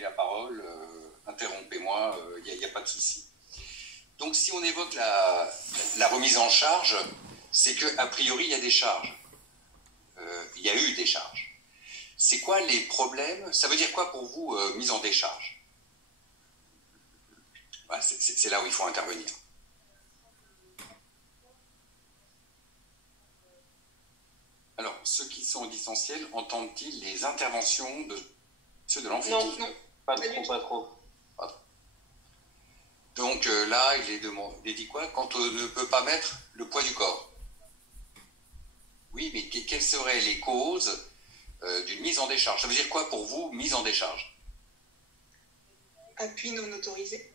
la parole, interrompez-moi, il n'y a pas de souci. Donc si on évoque la remise en charge, c'est qu'a priori il y a des charges. Il y a eu des charges. C'est quoi les problèmes? Ça veut dire quoi pour vous, mise en décharge? Voilà, c'est là où il faut intervenir. Alors, ceux qui sont en distanciel, entendent-ils les interventions de ceux de l'amphi? Non, non. Pas trop, pas trop. Donc là, il est dit quoi? Quand on ne peut pas mettre le poids du corps. Oui, mais quelles seraient les causes d'une mise en décharge? Ça veut dire quoi pour vous, mise en décharge? Appui non autorisé.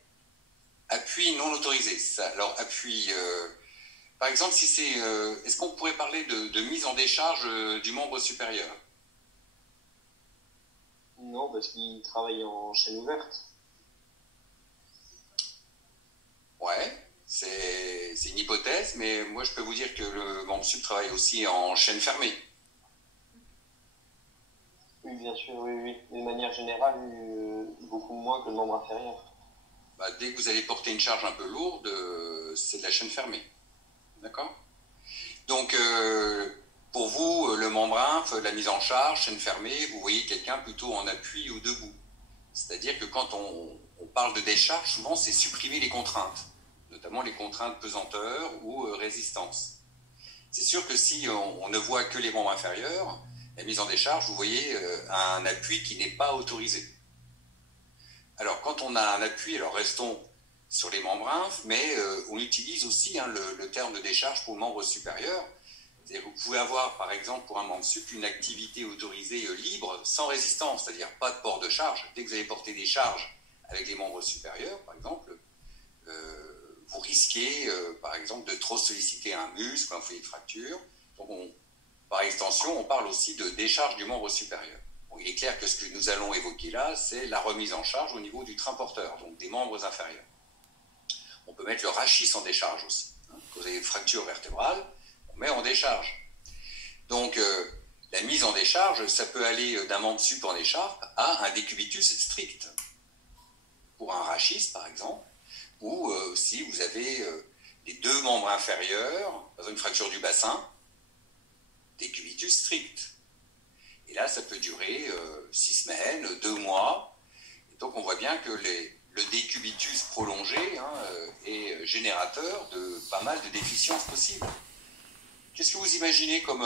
Appui non autorisé. Ça, alors, appui... par exemple, si c'est... est-ce qu'on pourrait parler de mise en décharge du membre supérieur? Non, parce qu'il travaille en chaîne ouverte. Ouais, c'est une hypothèse, mais moi je peux vous dire que le membre sup travaille aussi en chaîne fermée. Oui, bien sûr, oui. De manière générale, beaucoup moins que le membre inférieur. Bah, dès que vous allez porter une charge un peu lourde, c'est de la chaîne fermée. D'accord? Donc, pour vous, le membre inf, la mise en charge, chaîne fermée, vous voyez quelqu'un plutôt en appui ou debout. C'est-à-dire que quand on parle de décharge, souvent c'est supprimer les contraintes, notamment les contraintes pesanteur ou résistance. C'est sûr que si on ne voit que les membres inférieurs, la mise en décharge, vous voyez un appui qui n'est pas autorisé. Alors quand on a un appui, alors restons sur les membres inf, mais on utilise aussi le terme de décharge pour le membre supérieur. C'est-à-dire que vous pouvez avoir, par exemple, pour un membre sup, une activité autorisée libre, sans résistance, c'est-à-dire pas de port de charge. Dès que vous allez porter des charges avec les membres supérieurs, par exemple, vous risquez, par exemple, de trop solliciter un muscle, un foyer de fracture. Donc, par extension, on parle aussi de décharge du membre supérieur. Bon, il est clair que ce que nous allons évoquer là, c'est la remise en charge au niveau du train porteur, donc des membres inférieurs. On peut mettre le rachis en décharge aussi. Quand vous avez une fracture vertébrale, on met en décharge. Donc, la mise en décharge, ça peut aller d'un membre sup en écharpe à un décubitus strict. Pour un rachis, par exemple, ou si vous avez les deux membres inférieurs, dans une fracture du bassin, décubitus strict. Et là, ça peut durer 6 semaines, 2 mois. Et donc, on voit bien que le décubitus prolongé est générateur de pas mal de déficiences possibles. Qu'est-ce que vous imaginez comme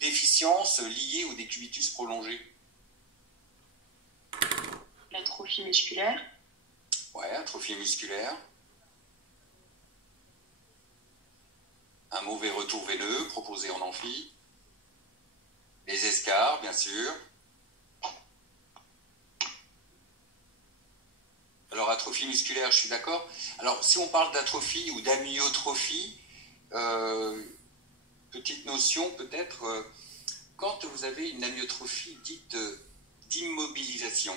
déficience liée au décubitus prolongé? L'atrophie musculaire. Ouais, atrophie musculaire. Un mauvais retour veineux proposé en amphi. Les escarres, bien sûr. Alors, atrophie musculaire, je suis d'accord. Alors, si on parle d'atrophie ou d'amyotrophie, petite notion peut-être, quand vous avez une amyotrophie dite d'immobilisation.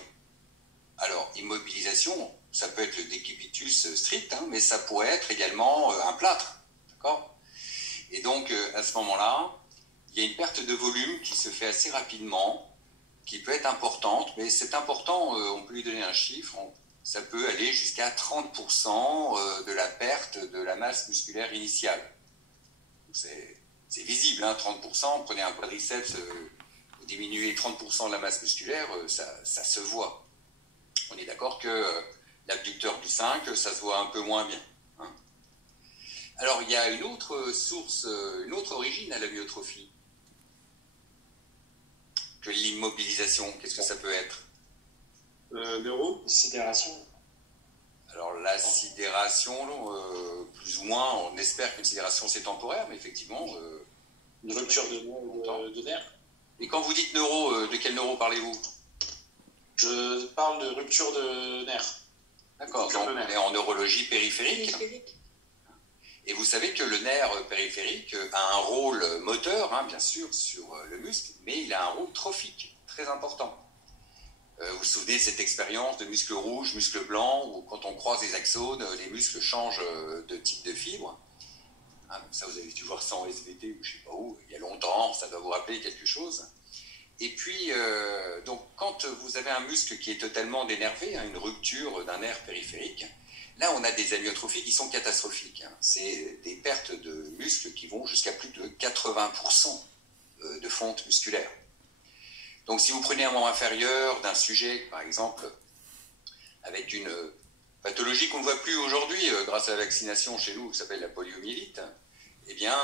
Alors, immobilisation, ça peut être le décubitus strict, mais ça pourrait être également un plâtre. D'accord? Et donc, à ce moment-là, il y a une perte de volume qui se fait assez rapidement, qui peut être importante, mais c'est important, on peut lui donner un chiffre, ça peut aller jusqu'à 30% de la perte de la masse musculaire initiale. C'est visible, 30%, prenez un quadriceps, vous diminuez 30% de la masse musculaire, ça se voit. On est d'accord que l'abducteur du 5, ça se voit un peu moins bien. Alors, il y a une autre source, une autre origine à la myotrophie que l'immobilisation. Qu'est-ce que ça peut être? Neuro, sidération. Alors, la sidération, plus ou moins, on espère qu'une sidération c'est temporaire, mais effectivement... une rupture de nerfs. Et quand vous dites neuro, de quel neuro parlez-vous? Je parle de rupture de nerfs. D'accord, donc on est en neurologie périphérique. Et vous savez que le nerf périphérique a un rôle moteur, bien sûr, sur le muscle, mais il a un rôle trophique, très important. Vous vous souvenez de cette expérience de muscle rouge, muscle blanc, où quand on croise les axones, les muscles changent de type de fibre. Ça, vous avez dû voir ça en SVT ou je ne sais pas où, il y a longtemps, ça doit vous rappeler quelque chose. Et puis, donc, quand vous avez un muscle qui est totalement dénervé, hein, une rupture d'un nerf périphérique, là, on a des amyotrophies qui sont catastrophiques. Hein. C'est des pertes de muscles qui vont jusqu'à plus de 80% de fonte musculaire. Donc, si vous prenez un membre inférieur d'un sujet, par exemple, avec une pathologie qu'on ne voit plus aujourd'hui grâce à la vaccination chez nous, qui s'appelle la poliomyélite, eh bien,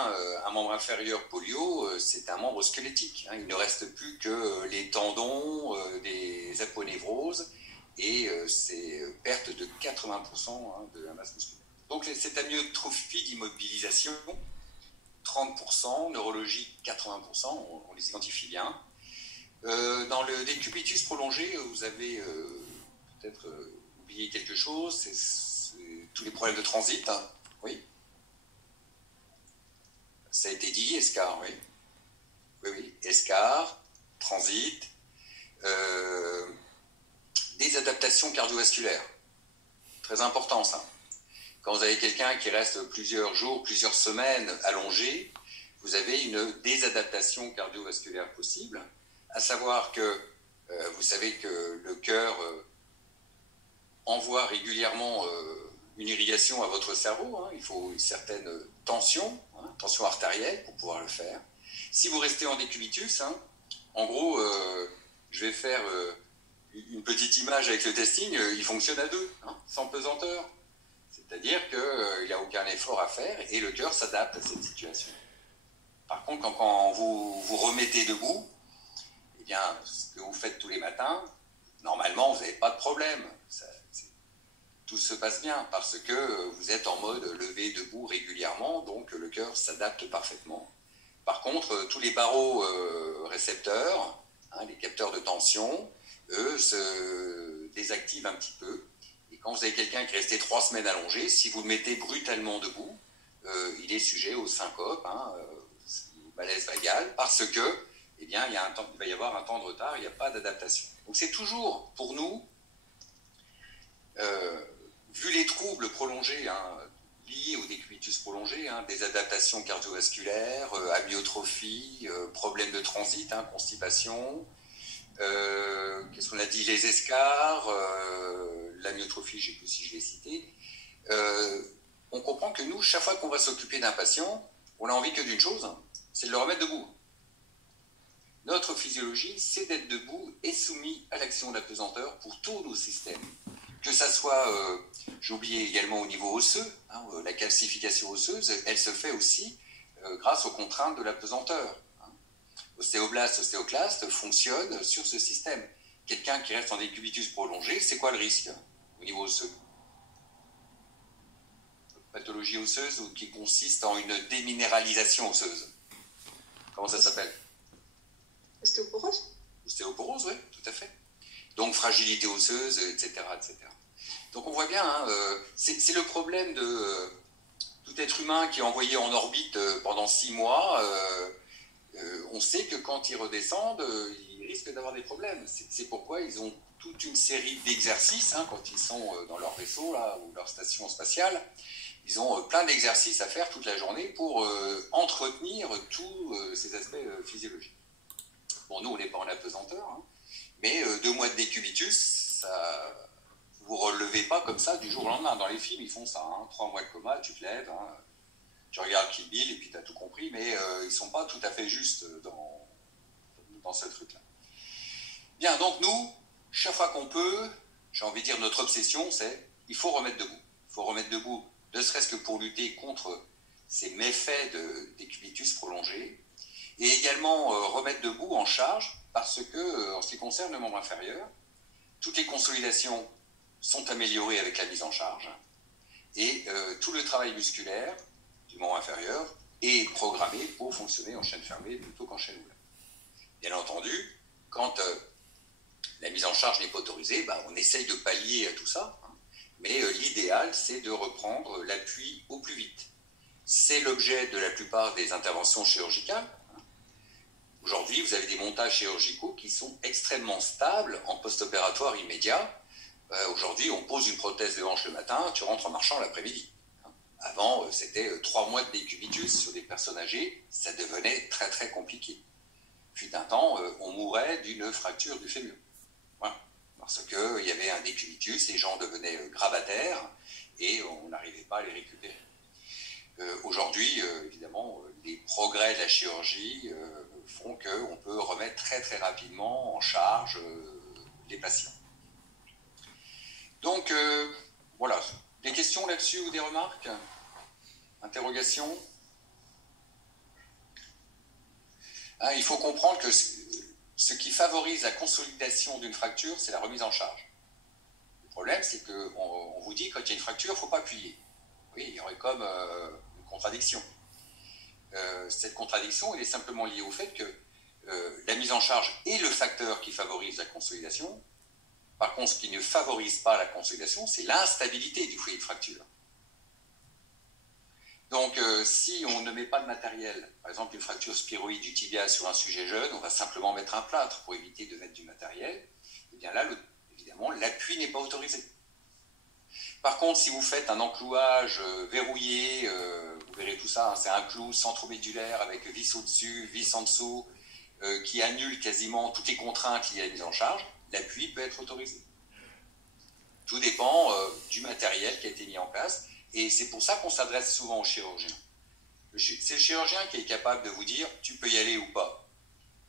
un membre inférieur polio, c'est un membre squelettique. Hein. Il ne reste plus que les tendons, des aponevroses, et c'est perte de 80% hein, de la masse musculaire. Donc, cette amyotrophie d'immobilisation, 30%, neurologie 80%, on les identifie bien. Dans le décubitus prolongé, vous avez peut-être oublié quelque chose, c'est tous les problèmes de transit, hein. Oui. Ça a été dit, escar, oui. Oui, escar, transit, des adaptations cardiovasculaires. Très important, ça. Quand vous avez quelqu'un qui reste plusieurs jours, plusieurs semaines allongé, vous avez une désadaptation cardiovasculaire possible, à savoir que vous savez que le cœur envoie régulièrement une irrigation à votre cerveau. Hein. Il faut une certaine tension, hein, tension artérielle pour pouvoir le faire. Si vous restez en décubitus, hein, en gros, je vais faire une petite image avec le testing, il fonctionne à deux, hein, sans pesanteur. C'est-à-dire qu'il n'y a aucun effort à faire et le cœur s'adapte à cette situation. Par contre, quand vous vous remettez debout, eh bien, ce que vous faites tous les matins, normalement, vous n'avez pas de problème. Tout se passe bien parce que vous êtes en mode levé debout régulièrement, donc le cœur s'adapte parfaitement. Par contre, tous les barorécepteurs, hein, les capteurs de tension, eux, se désactivent un petit peu. Et quand vous avez quelqu'un qui est resté 3 semaines allongé, si vous le mettez brutalement debout, il est sujet au syncope, hein, au malaise vagal, parce que, eh bien, il va y avoir un temps de retard, il n'y a pas d'adaptation. Donc c'est toujours, pour nous, vu les troubles prolongés, hein, liés au décubitus prolongé, hein, des adaptations cardiovasculaires, amyotrophie, problèmes de transit, hein, constipation, qu'est-ce qu'on a dit, les escars, l'amyotrophie, je ne sais plus si je l'ai cité, on comprend que nous, chaque fois qu'on va s'occuper d'un patient, on n'a envie que d'une chose, c'est de le remettre debout. Notre physiologie, c'est d'être debout et soumis à l'action de la pesanteur pour tous nos systèmes. Que ça soit, j'ai oublié également au niveau osseux, hein, la calcification osseuse, elle se fait aussi grâce aux contraintes de la pesanteur. Hein. Ostéoblaste, ostéoclaste fonctionnent sur ce système. Quelqu'un qui reste en décubitus prolongé, c'est quoi le risque au niveau osseux? Pathologie osseuse qui consiste en une déminéralisation osseuse. Comment ça s'appelle? Ostéoporose. Ostéoporose, oui, tout à fait. Donc fragilité osseuse, etc., etc. Donc on voit bien, hein, c'est le problème de tout être humain qui est envoyé en orbite pendant 6 mois. On sait que quand ils redescendent, ils risquent d'avoir des problèmes. C'est pourquoi ils ont toute une série d'exercices, hein, quand ils sont dans leur vaisseau là, ou leur station spatiale. Ils ont plein d'exercices à faire toute la journée pour entretenir tous ces aspects physiologiques. Bon, nous, on n'est pas en apesanteur, hein, mais 2 mois de décubitus, ça, vous ne relevez pas comme ça du jour au lendemain. Dans les films, ils font ça. Hein, 3 mois de coma, tu te lèves, hein, tu regardes Kill Bill et puis tu as tout compris, mais ils ne sont pas tout à fait justes dans ce truc-là. Bien, donc nous, chaque fois qu'on peut, j'ai envie de dire, notre obsession, c'est il faut remettre debout. Il faut remettre debout, ne serait-ce que pour lutter contre ces méfaits de décubitus prolongé, et également remettre debout en charge, parce que, en ce qui concerne le membre inférieur, toutes les consolidations sont améliorées avec la mise en charge, et tout le travail musculaire du membre inférieur est programmé pour fonctionner en chaîne fermée plutôt qu'en chaîne ouverte. Bien entendu, quand la mise en charge n'est pas autorisée, on essaye de pallier à tout ça, hein, mais l'idéal, c'est de reprendre l'appui au plus vite. C'est l'objet de la plupart des interventions chirurgicales. Aujourd'hui, vous avez des montages chirurgicaux qui sont extrêmement stables en post-opératoire immédiat. Aujourd'hui, on pose une prothèse de hanche le matin, tu rentres en marchant l'après-midi. Avant, c'était 3 mois de décubitus sur des personnes âgées, ça devenait très très compliqué. fut un temps, on mourait d'une fracture du fémur. Voilà. Parce qu'il y avait un décubitus, les gens devenaient gravataires et on n'arrivait pas à les récupérer. Aujourd'hui, évidemment, les progrès de la chirurgie font qu'on peut remettre très très rapidement en charge les patients. Donc, voilà. Des questions là-dessus ou des remarques? Interrogations? Il faut comprendre que ce qui favorise la consolidation d'une fracture, c'est la remise en charge. Le problème, c'est qu'on vous dit, quand il y a une fracture, il ne faut pas appuyer. Oui, il y aurait comme une contradiction. Cette contradiction, elle est simplement liée au fait que la mise en charge est le facteur qui favorise la consolidation. Par contre, ce qui ne favorise pas la consolidation, c'est l'instabilité du foyer de fracture. Donc, si on ne met pas de matériel, par exemple une fracture spiroïde du tibia sur un sujet jeune, on va simplement mettre un plâtre pour éviter de mettre du matériel. Et bien là, évidemment, l'appui n'est pas autorisé. Par contre, si vous faites un enclouage verrouillé, vous verrez tout ça, hein, c'est un clou centromédulaire avec vis au-dessus, vis en dessous, qui annule quasiment toutes les contraintes liées à la mise en charge, l'appui peut être autorisé. Tout dépend du matériel qui a été mis en place, et c'est pour ça qu'on s'adresse souvent aux chirurgiens. C'est le chirurgien qui est capable de vous dire « tu peux y aller ou pas ».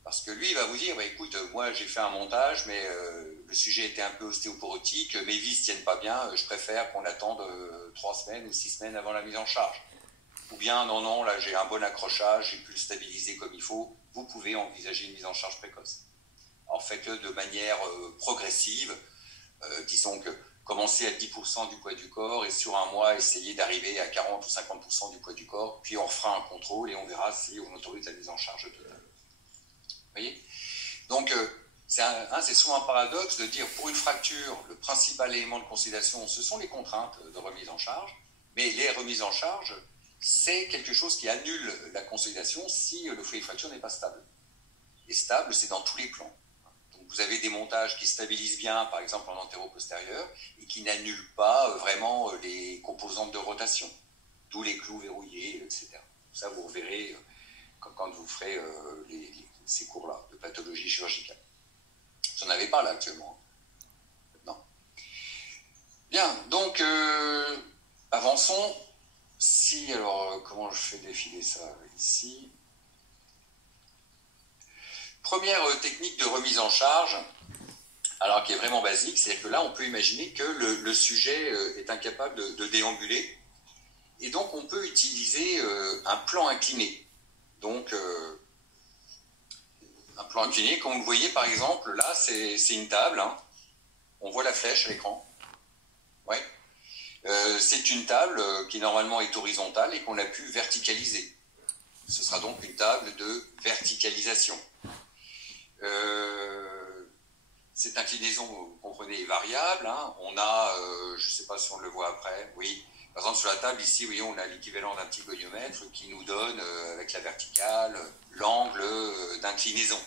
Parce que lui, il va vous dire bah, « écoute, moi j'ai fait un montage, mais le sujet était un peu ostéoporotique, mes vis ne tiennent pas bien, je préfère qu'on attende 3 semaines ou 6 semaines avant la mise en charge. » Ou bien « non, non, là j'ai un bon accrochage, j'ai pu le stabiliser comme il faut », vous pouvez envisager une mise en charge précoce. Alors faites-le de manière progressive, disons que commencez à 10% du poids du corps et sur un mois, essayez d'arriver à 40 ou 50% du poids du corps, puis on fera un contrôle et on verra si on autorise la mise en charge totale. Vous voyez? Donc, c'est souvent un paradoxe de dire pour une fracture, le principal élément de consolidation, ce sont les contraintes de remise en charge, mais les remises en charge, c'est quelque chose qui annule la consolidation si le foyer de fracture n'est pas stable. Et stable, c'est dans tous les plans. Donc, vous avez des montages qui stabilisent bien, par exemple en antéro-postérieur, et qui n'annulent pas vraiment les composantes de rotation, d'où les clous verrouillés, etc. Ça, vous reverrez quand vous ferez ces cours-là de pathologie chirurgicale. Vous n'en avez pas là actuellement. Non. Bien, donc, avançons. Si, alors, comment je fais défiler ça ici? Première technique de remise en charge, alors qui est vraiment basique, c'est-à-dire que là, on peut imaginer que le sujet est incapable de déambuler, et donc on peut utiliser un plan incliné. Donc, un plan incliné, comme vous le voyez par exemple, là, c'est une table, hein. On voit la flèche à l'écran. Ouais. C'est une table qui normalement est horizontale et qu'on a pu verticaliser. Ce sera donc une table de verticalisation. Cette inclinaison, vous comprenez, est variable. Hein. On a, je ne sais pas si on le voit après, oui. Par exemple, sur la table, ici, vous voyez, on a l'équivalent d'un petit goniomètre qui nous donne, avec la verticale, l'angle d'inclinaison.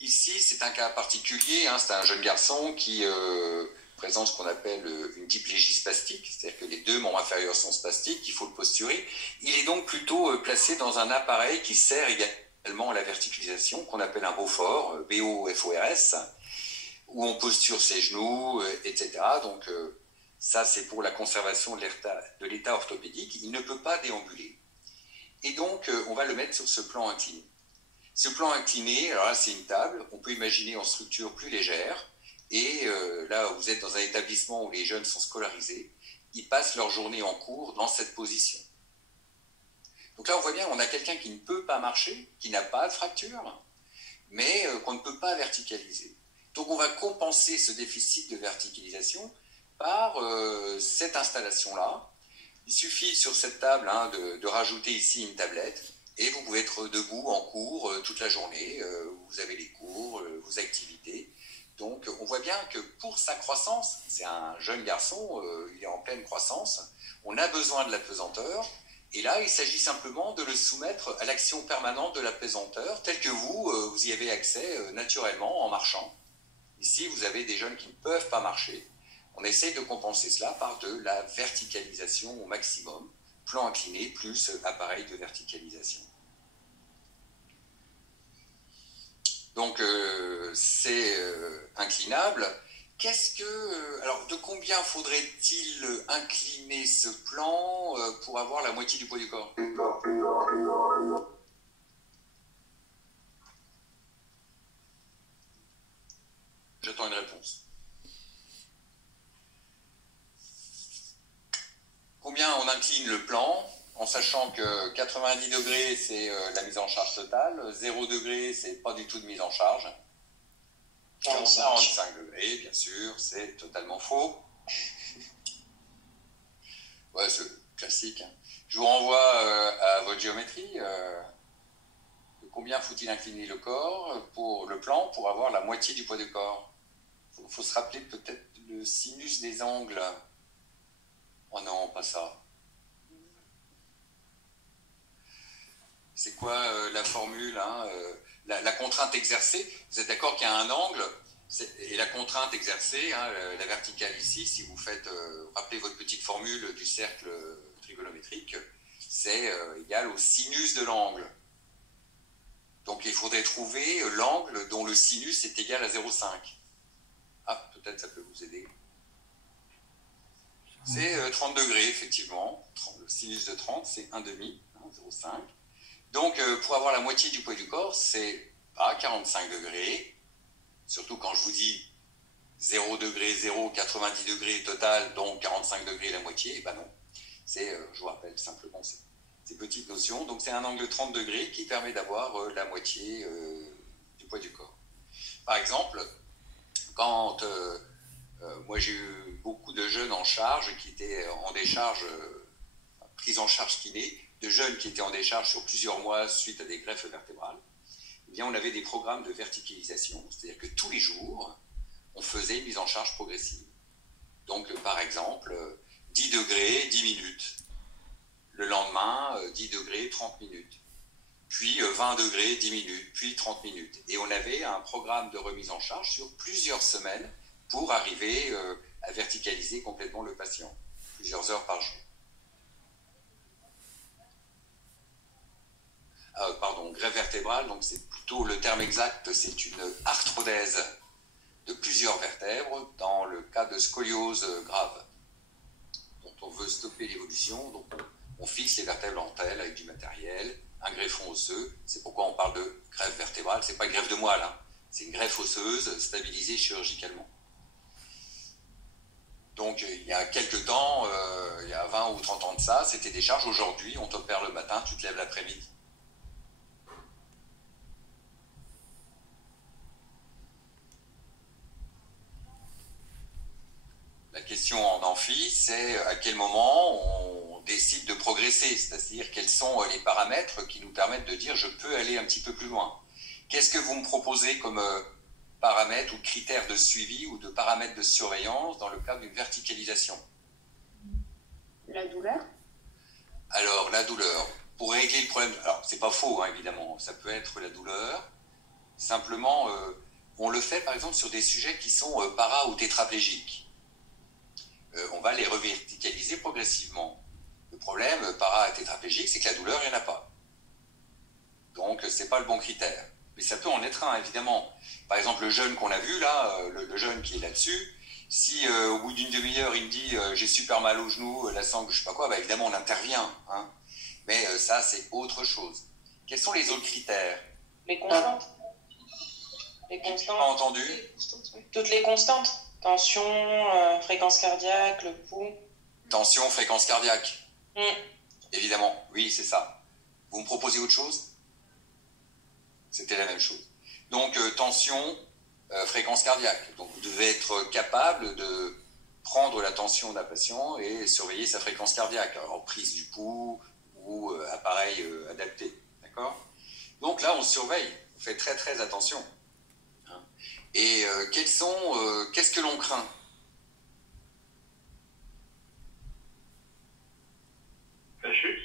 Ici, c'est un cas particulier. Hein. C'est un jeune garçon qui présente ce qu'on appelle une diplégie spastique, c'est-à-dire que les deux membres inférieurs sont spastiques, il faut le posturer. Il est donc plutôt placé dans un appareil qui sert également à la verticalisation, qu'on appelle un Beaufort, B-O-F-O-R-S, où on posture ses genoux, etc. Donc ça, c'est pour la conservation de l'état orthopédique. Il ne peut pas déambuler. Et donc, on va le mettre sur ce plan incliné. Ce plan incliné, alors là, c'est une table. On peut imaginer en structure plus légère. Et là, vous êtes dans un établissement où les jeunes sont scolarisés. Ils passent leur journée en cours dans cette position. Donc là, on voit bien, on a quelqu'un qui ne peut pas marcher, qui n'a pas de fracture, mais qu'on ne peut pas verticaliser. Donc on va compenser ce déficit de verticalisation par cette installation-là. Il suffit sur cette table de rajouter ici une tablette et vous pouvez être debout en cours toute la journée. Vous avez les cours, vos activités. Donc on voit bien que pour sa croissance, c'est un jeune garçon, il est en pleine croissance, on a besoin de la pesanteur. Et là, il s'agit simplement de le soumettre à l'action permanente de la pesanteur, telle que vous y avez accès naturellement en marchant. Ici, vous avez des jeunes qui ne peuvent pas marcher. On essaie de compenser cela par de la verticalisation au maximum. plan incliné plus appareil de verticalisation. Donc, c'est inclinable. Alors, de combien faudrait-il incliner ce plan pour avoir la moitié du poids du corps? J'attends une réponse. Combien on incline le plan, en sachant que 90 degrés, c'est la mise en charge totale, 0 degré, c'est pas du tout de mise en charge. 45 degrés, bien sûr, c'est totalement faux. Ouais, c'est classique. Hein. Je vous renvoie à votre géométrie. Combien faut-il incliner le corps pour le plan pour avoir la moitié du poids du corps? Il faut se rappeler peut-être le sinus des angles. Oh non, pas ça. C'est quoi la formule hein, la contrainte exercée, vous êtes d'accord qu'il y a un angle, et la contrainte exercée, hein, la verticale ici, si vous faites, rappelez votre petite formule du cercle trigonométrique, c'est égal au sinus de l'angle. Donc il faudrait trouver l'angle dont le sinus est égal à 0,5. Ah, peut-être ça peut vous aider. C'est 30 degrés, effectivement. Le sinus de 30, c'est 1,5, hein, 0,5. Donc, pour avoir la moitié du poids du corps, c'est 45 degrés. Surtout quand je vous dis 0 degré, 0, 90 degrés total, donc 45 degrés la moitié. Et ben non. C'est, je vous rappelle simplement ces petites notions. Donc, c'est un angle de 30 degrés qui permet d'avoir la moitié du poids du corps. Par exemple, quand moi j'ai eu beaucoup de jeunes en charge qui étaient en décharge, prise en charge kiné, de jeunes qui étaient en décharge sur plusieurs mois suite à des greffes vertébrales, eh bien on avait des programmes de verticalisation, c'est-à-dire que tous les jours, on faisait une mise en charge progressive. Donc par exemple, 10 degrés, 10 minutes. Le lendemain, 10 degrés, 30 minutes. Puis 20 degrés, 10 minutes, puis 30 minutes. Et on avait un programme de remise en charge sur plusieurs semaines pour arriver à verticaliser complètement le patient, plusieurs heures par jour. Greffe vertébrale, donc c'est plutôt le terme exact, c'est une arthrodèse de plusieurs vertèbres dans le cas de scoliose grave, dont on veut stopper l'évolution, donc on fixe les vertèbres entre elles avec du matériel, un greffon osseux, c'est pourquoi on parle de greffe vertébrale, c'est pas une greffe de moelle, hein, c'est une greffe osseuse stabilisée chirurgicalement. Donc il y a quelques temps, il y a 20 ou 30 ans de ça, c'était des charges. Aujourd'hui, on t'opère le matin, tu te lèves l'après-midi. La question en amphi, c'est à quel moment on décide de progresser, c'est-à-dire quels sont les paramètres qui nous permettent de dire je peux aller un petit peu plus loin. Qu'est-ce que vous me proposez comme paramètres ou critères de suivi ou de paramètres de surveillance dans le cadre d'une verticalisation? La douleur? Alors, la douleur, pour régler le problème, alors c'est pas faux hein, évidemment, ça peut être la douleur, simplement on le fait par exemple sur des sujets qui sont para ou tétraplégiques. On va les reverticaliser progressivement. Le problème para et tétraplégique, c'est que la douleur, il n'y en a pas. Donc, c'est pas le bon critère. Mais ça peut en être un, évidemment. Par exemple, le jeune qu'on a vu là, le jeune qui est là-dessus, si au bout d'une demi-heure, il me dit j'ai super mal au genou, la sangle, je sais pas quoi, bah, évidemment, on intervient. Hein. Mais ça, c'est autre chose. Quels sont les autres critères? Les constantes. Les constantes. Pas entendu? Toutes les constantes. Tension, fréquence cardiaque, le pouls. Tension, fréquence cardiaque. Évidemment, oui, c'est ça. Vous me proposez autre chose? C'était la même chose. Donc, tension, fréquence cardiaque. Donc, vous devez être capable de prendre la tension d'un patient et surveiller sa fréquence cardiaque. Alors, prise du pouls ou appareil adapté. D'accord? Donc là, on surveille. On fait très, très attention. Et qu'est-ce que l'on craint? La chute.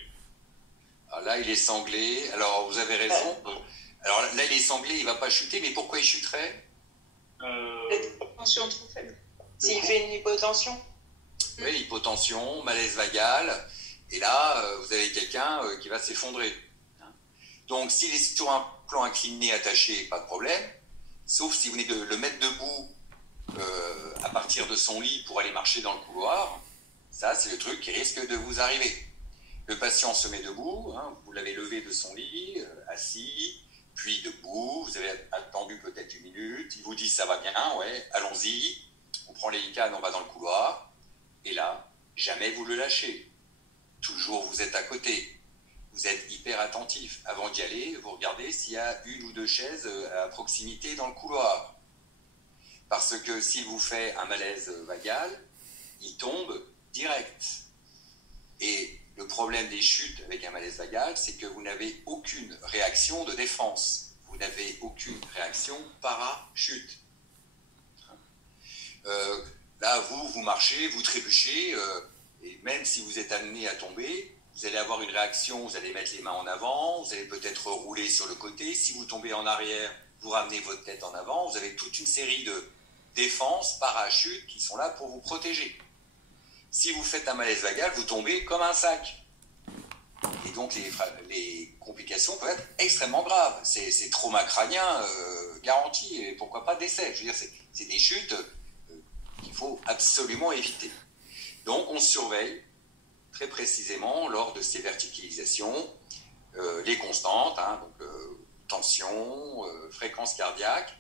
Alors là, il est sanglé. Alors, vous avez raison. Alors là, il est sanglé, il ne va pas chuter. Mais pourquoi il chuterait? Tension trop faible. S'il fait une hypotension. Oui, hypotension, malaise vagal. Et là, vous avez quelqu'un qui va s'effondrer. Donc, s'il est sur un plan incliné attaché, pas de problème. Sauf si vous venez de le mettre debout à partir de son lit pour aller marcher dans le couloir. Ça, c'est le truc qui risque de vous arriver. Le patient se met debout, hein, vous l'avez levé de son lit, assis, puis debout, vous avez attendu peut-être 1 minute, il vous dit ça va bien, ouais, allons-y, on prend les licanes, on va dans le couloir, et là, jamais vous le lâchez. Toujours vous êtes à côté, vous êtes hyper attentif. Avant d'y aller, vous regardez s'il y a 1 ou 2 chaises à proximité dans le couloir. Parce que s'il vous fait un malaise vagal, il tombe direct. Et le problème des chutes avec un malaise vagal, c'est que vous n'avez aucune réaction de défense. Vous n'avez aucune réaction parachute. Là, vous marchez, vous trébuchez, et même si vous êtes amené à tomber, vous allez avoir une réaction, vous allez mettre les mains en avant, vous allez peut-être rouler sur le côté. Si vous tombez en arrière, vous ramenez votre tête en avant. Vous avez toute une série de défenses, parachutes qui sont là pour vous protéger. Si vous faites un malaise vagal, vous tombez comme un sac. Et donc les complications peuvent être extrêmement graves. C'est trauma crânien garanti, et pourquoi pas décès. Je veux dire, c'est des chutes qu'il faut absolument éviter. Donc on surveille très précisément lors de ces verticalisations les constantes, hein, donc tension, fréquence cardiaque.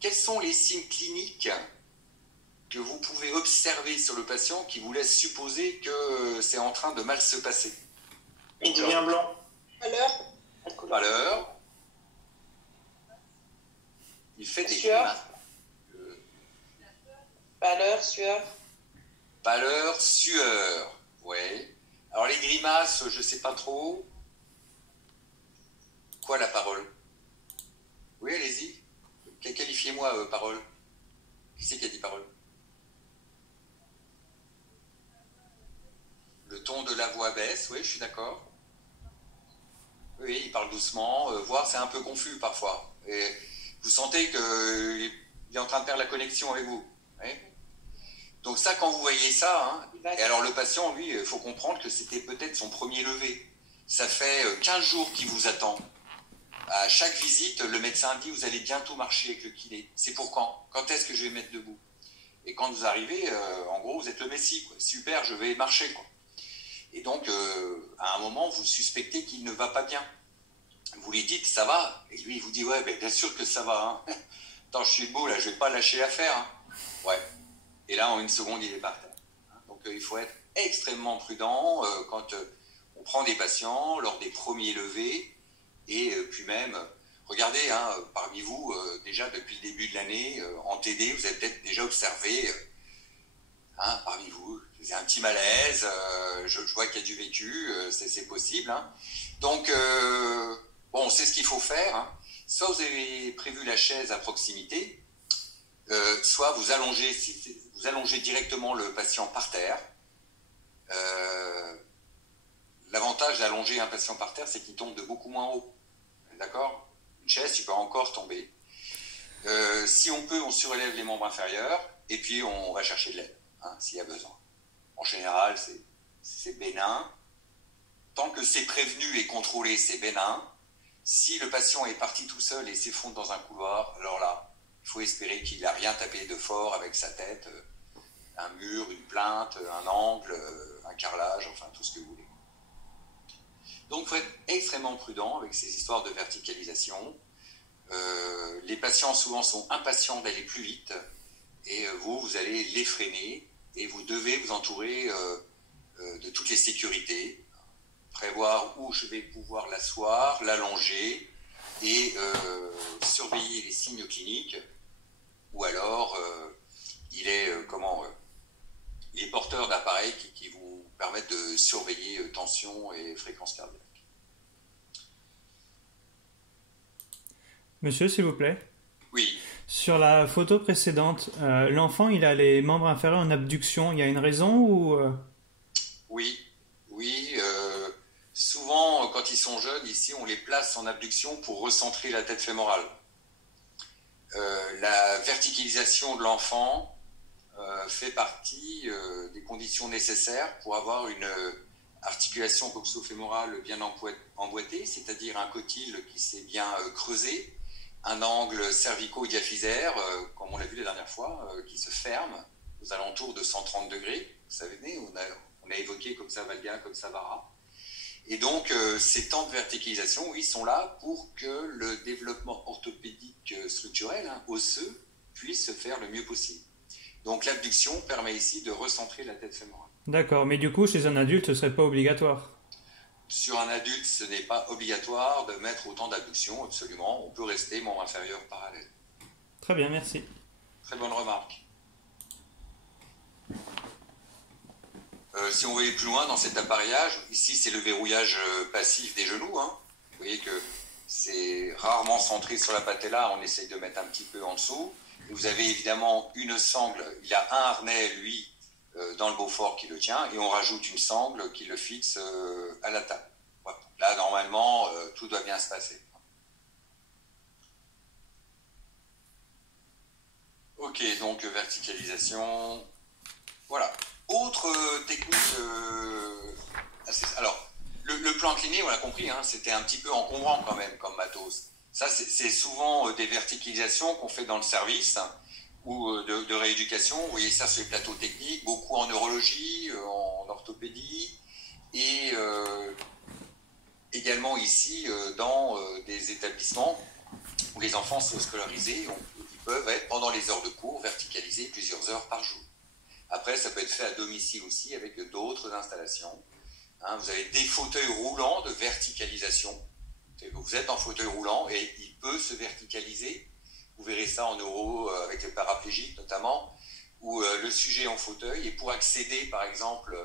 Quels sont les signes cliniques que vous pouvez observer sur le patient qui vous laisse supposer que c'est en train de mal se passer? Il devient blanc. Pâleur. Il fait des Sueur. grimaces. Pâleur, sueur. Pâleur, sueur. Ouais. Alors les grimaces, je sais pas trop. Quoi la parole? Oui, allez-y. Qualifiez-moi parole. Qui c'est qui a dit parole? Le ton de la voix baisse, oui, je suis d'accord. Oui, il parle doucement, voire c'est un peu confus parfois. Et vous sentez qu'il est en train de perdre la connexion avec vous. Oui. Donc ça, quand vous voyez ça, hein, et alors le patient, lui, il faut comprendre que c'était peut-être son premier lever. Ça fait 15 jours qu'il vous attend. À chaque visite, le médecin dit, vous allez bientôt marcher avec le kiné. C'est pour quand? Quand est-ce que je vais me mettre debout? Et quand vous arrivez, en gros, vous êtes le messie, quoi. Super, je vais marcher, quoi. Et donc, à un moment, vous suspectez qu'il ne va pas bien. Vous lui dites, ça va? Et lui, il vous dit, ouais, ben, bien sûr que ça va. Hein. Attends, je suis debout, là, je vais pas lâcher l'affaire. Hein. Ouais. Et là, en 1 seconde, il est par terre. Donc, il faut être extrêmement prudent quand on prend des patients lors des premiers levés. Et puis même, regardez, hein, parmi vous, déjà depuis le début de l'année, en TD, vous avez peut-être déjà observé, hein, parmi vous, vous avez un petit malaise, je vois qu'il y a du vécu, c'est possible. Hein. Donc, bon, c'est ce qu'il faut faire. Hein. Soit vous avez prévu la chaise à proximité, soit vous allongez directement le patient par terre. L'avantage d'allonger un patient par terre, c'est qu'il tombe de beaucoup moins haut. D'accord? Une chaise, tu peux encore tomber. Si on peut, on surélève les membres inférieurs et puis on va chercher de l'aide, hein, s'il y a besoin. En général, c'est bénin. Tant que c'est prévenu et contrôlé, c'est bénin. Si le patient est parti tout seul et s'effondre dans un couloir, alors là, il faut espérer qu'il n'a rien tapé de fort avec sa tête, un mur, une plainte, un angle, un carrelage, enfin tout ce que vous voulez. Donc, il faut être extrêmement prudent avec ces histoires de verticalisation. Les patients, souvent, sont impatients d'aller plus vite et vous allez les freiner et vous devez vous entourer de toutes les sécurités, prévoir où je vais pouvoir l'asseoir, l'allonger et surveiller les signes cliniques ou alors il est porteur d'appareils qui vous permettent de surveiller tension et fréquence cardiaque. Monsieur, s'il vous plaît. Oui. Sur la photo précédente, l'enfant, il a les membres inférieurs en abduction. Il y a une raison ou Oui. Souvent, quand ils sont jeunes, ici, on les place en abduction pour recentrer la tête fémorale. La verticalisation de l'enfant fait partie des conditions nécessaires pour avoir une articulation coxo-fémorale bien emboîtée, c'est-à-dire un cotyle qui s'est bien creusé, un angle cervico-diaphysaire, comme on l'a vu la dernière fois, qui se ferme aux alentours de 130 degrés. Vous savez, on a évoqué comme ça valga, comme ça vara. Et donc, ces temps de verticalisation, oui, sont là pour que le développement orthopédique structurel, osseux, puisse se faire le mieux possible. Donc, l'abduction permet ici de recentrer la tête fémorale. D'accord, mais du coup, chez un adulte, ce serait pas obligatoire. Sur un adulte, ce n'est pas obligatoire de mettre autant d'abduction, absolument. On peut rester membre inférieur parallèle. Très bien, merci. Très bonne remarque. Si on voyait plus loin dans cet appareillage, ici c'est le verrouillage passif des genoux. Vous voyez que c'est rarement centré sur la patella, on essaye de mettre un petit peu en dessous. Et vous avez évidemment une sangle, il y a un harnais, lui, dans le Beaufort qui le tient, et on rajoute une sangle qui le fixe à la table. Voilà. Là, normalement, tout doit bien se passer. Ok, donc verticalisation. Voilà. Autre technique. Alors, le plan incliné, on l'a compris, c'était un petit peu encombrant quand même comme matos. Ça, c'est souvent des verticalisations qu'on fait dans le service ou de rééducation. Vous voyez ça sur les plateaux techniques, beaucoup en neurologie, en orthopédie et également ici dans des établissements où les enfants sont scolarisés. Ils peuvent être pendant les heures de cours verticalisés plusieurs heures par jour. Après, ça peut être fait à domicile aussi avec d'autres installations. Vous avez des fauteuils roulants de verticalisation. Vous êtes en fauteuil roulant et il peut se verticaliser. Vous verrez ça en neuro avec les paraplégiques notamment, où le sujet est en fauteuil et pour accéder par exemple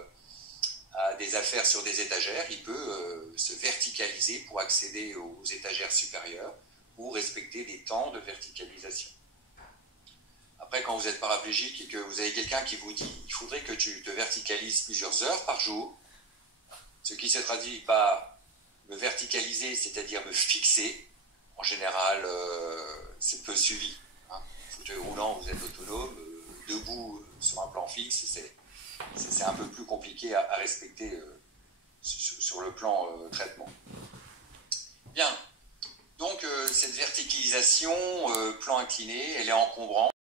à des affaires sur des étagères, il peut se verticaliser pour accéder aux étagères supérieures ou respecter des temps de verticalisation. Après, quand vous êtes paraplégique et que vous avez quelqu'un qui vous dit il faudrait que tu te verticalises plusieurs heures par jour, ce qui se traduit par me verticaliser, c'est-à-dire me fixer, en général, c'est peu suivi. Fauteuil roulant, vous êtes autonome, debout sur un plan fixe, c'est un peu plus compliqué à respecter sur le plan traitement. Bien, donc cette verticalisation, plan incliné, elle est encombrante.